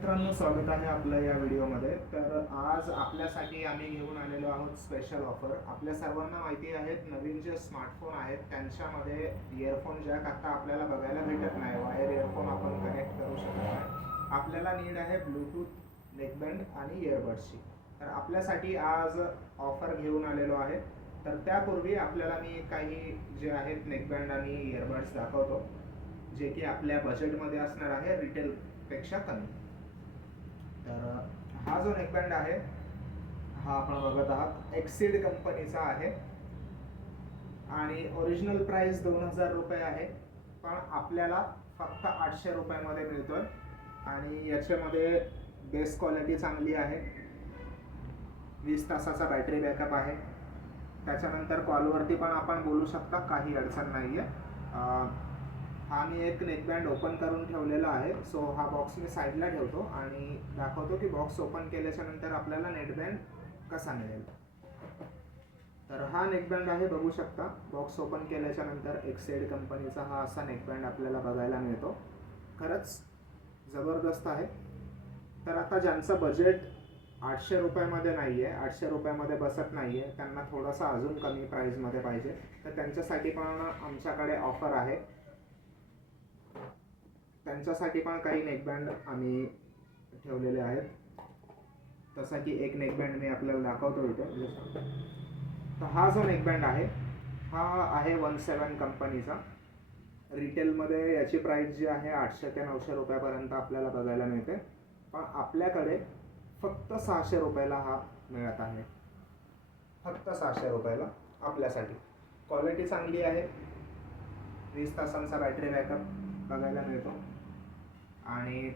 मित्रांनो, स्वागत आहे आपलं या व्हिडिओमध्ये. तर आज आपल्यासाठी आम्ही घेऊन आलेलो आहोत स्पेशल ऑफर. आपल्या सर्वांना माहिती आहेत, नवीन जे स्मार्टफोन आहेत त्यांच्यामध्ये इयरफोन जॅक आता आपल्याला बघायला भेटत नाही. वायर इयरफोन आपण कनेक्ट करू शकत नाही. आपल्याला नीड आहे ब्लूटूथ नेकबँड आणि इयरबड्सची. तर आपल्यासाठी आज ऑफर घेऊन आलेलो आहे. तर त्यापूर्वी आपल्याला मी काही जे आहेत नेकबँड आणि इयरबड्स दाखवतो, जे की आपल्या बजेटमध्ये असणार आहे, रिटेलपेक्षा कमी. तर हा जो नेकबँड आहे हा आपण बघत आहात एक्सिड कंपनीचा आहे आणि ओरिजिनल प्राइस 2000 रुपये आहे, पण आपल्याला फक्त 800 रुपयामध्ये मिळतोय. आणि याच्यामध्ये बेस क्वालिटी चांगली आहे, 20 तासाचा बॅटरी बॅकअप आहे. त्याच्यानंतर कॉलवरती पण आपण बोलू शकता, काही अडचण नाही आहे. हा मी एक नेकबँड ओपन करून ठेवलेला आहे. सो हा बॉक्स मी साईडला ठेवतो आणि दाखवतो की बॉक्स ओपन केल्याच्या नंतर आपल्याला नेकबँड कसा मिळेल. तर हा नेकबँड आहे, बघू शकता. बॉक्स ओपन केल्याच्या नंतर एक्सेड कंपनीचा हा असा नेकबँड आपल्याला बघायला मिळतो. खरंच जबरदस्त आहे. तर आता ज्यांचं बजेट 800 रुपयामध्ये नाही आहे, 800 रुपयामध्ये बसत नाही आहे, त्यांना थोडंसं अजून कमी प्राईजमध्ये पाहिजे, तर त्यांच्यासाठी पण आमच्याकडे ऑफर आहे. त्यांच्यासाठी पण काही नेकबँड आम्ही ठेवलेले आहेत. तसा की एक नेकबँड मी आपल्याला दाखवतो इथे. तर हा जो नेकबँड आहे हा आहे 17 कंपनीचा. रिटेलमध्ये याची प्राईस जी आहे 800 ते 900 रुपयापर्यंत आपल्याला बघायला मिळते, पण आपल्याकडे फक्त 600 रुपयाला हा मिळत आहे. फक्त 600 रुपयाला आपल्यासाठी. क्वालिटी चांगली आहे, 20 तासांचा बॅटरी बॅकअप बघायला मिळतो आणि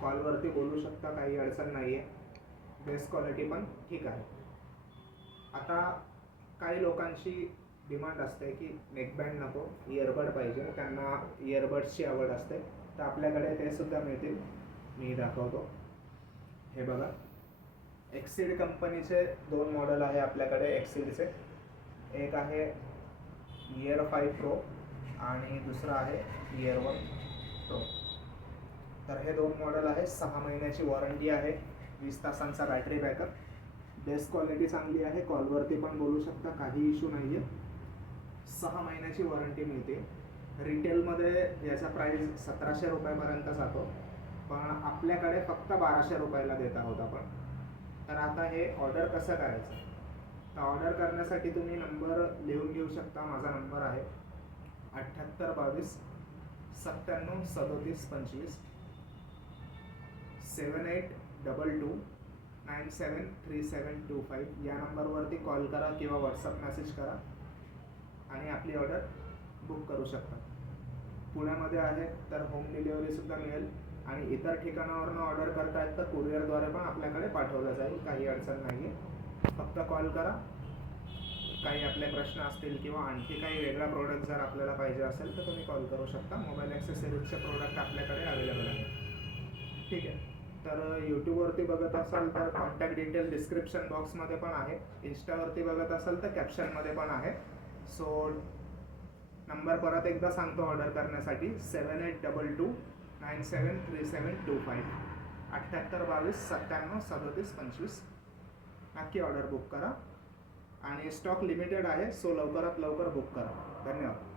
कॉलवरती बोलू शकता, काही अडचण नाही आहे. बेस क्वालिटी पण ठीक आहे. आता काही लोकांची डिमांड असते की नेकबँड नको, इयरबड पाहिजे, त्यांना इयरबड्सची आवड असते, तर आपल्याकडे ते सुद्धा मिळतील. मी दाखवतो. हे बघा, एक्सिड कंपनीचे 2 मॉडेल आहे आपल्याकडे एक्सिडचे. एक आहे इयर 5 प्रो आणि दुसरा आहे इयर 1 प्रो. तर हे 2 मॉडेल आहे. 6 महिन्याची वॉरंटी आहे, 20 तासांचा बॅटरी बॅकअप. बेस्ट क्वालिटी चांगली आहे, कॉलवरती पण बोलू शकता, काही इश्यू नाही आहे. 6 महिन्याची वॉरंटी मिळते. रिटेलमध्ये याचा प्राईस 1700 रुपयापर्यंत जातो, पण आपल्याकडे फक्त 1200 रुपयाला देत आहोत आपण. तर आता हे ऑर्डर कसं करायचं, तर ऑर्डर करण्यासाठी तुम्ही नंबर लिहून घेऊ शकता. माझा नंबर आहे 7822 97 37 25, 7822 973725. या नंबरवरती कॉल करा किंवा व्हॉट्सअप मेसेज करा आणि आपली ऑर्डर बुक करू शकता. पुण्यामध्ये आहे तर होम डिलिव्हरीसुद्धा मिळेल आणि इतर ठिकाणावरून ऑर्डर करतायत तर कुरिअरद्वारे पण आपल्याकडे पाठवलं जाईल, काही अडचण नाही आहे. फक्त कॉल करा. काही आपले प्रश्न असतील किंवा आणखी काही वेगळा प्रोडक्ट जर आपल्याला पाहिजे असेल तर तुम्ही कॉल करू शकता. मोबाईल ॲक्सेसरीजचे प्रोडक्ट आपल्याकडे अवेलेबल आहे. ठीक आहे. तर यूट्यूबवरती बघत असाल तर कॉन्टॅक्ट डिटेल डिस्क्रिप्शन बॉक्समध्ये पण आहे. इंस्टावरती बघत असाल तर कॅप्शनमध्ये पण आहे. सो नंबर परत एकदा सांगतो ऑर्डर करण्यासाठी, 7822 973725, 7822 97 37 25. नक्की ऑर्डर बुक करा आणि स्टॉक लिमिटेड आहे, सो लवकरात लवकर बुक करा. धन्यवाद.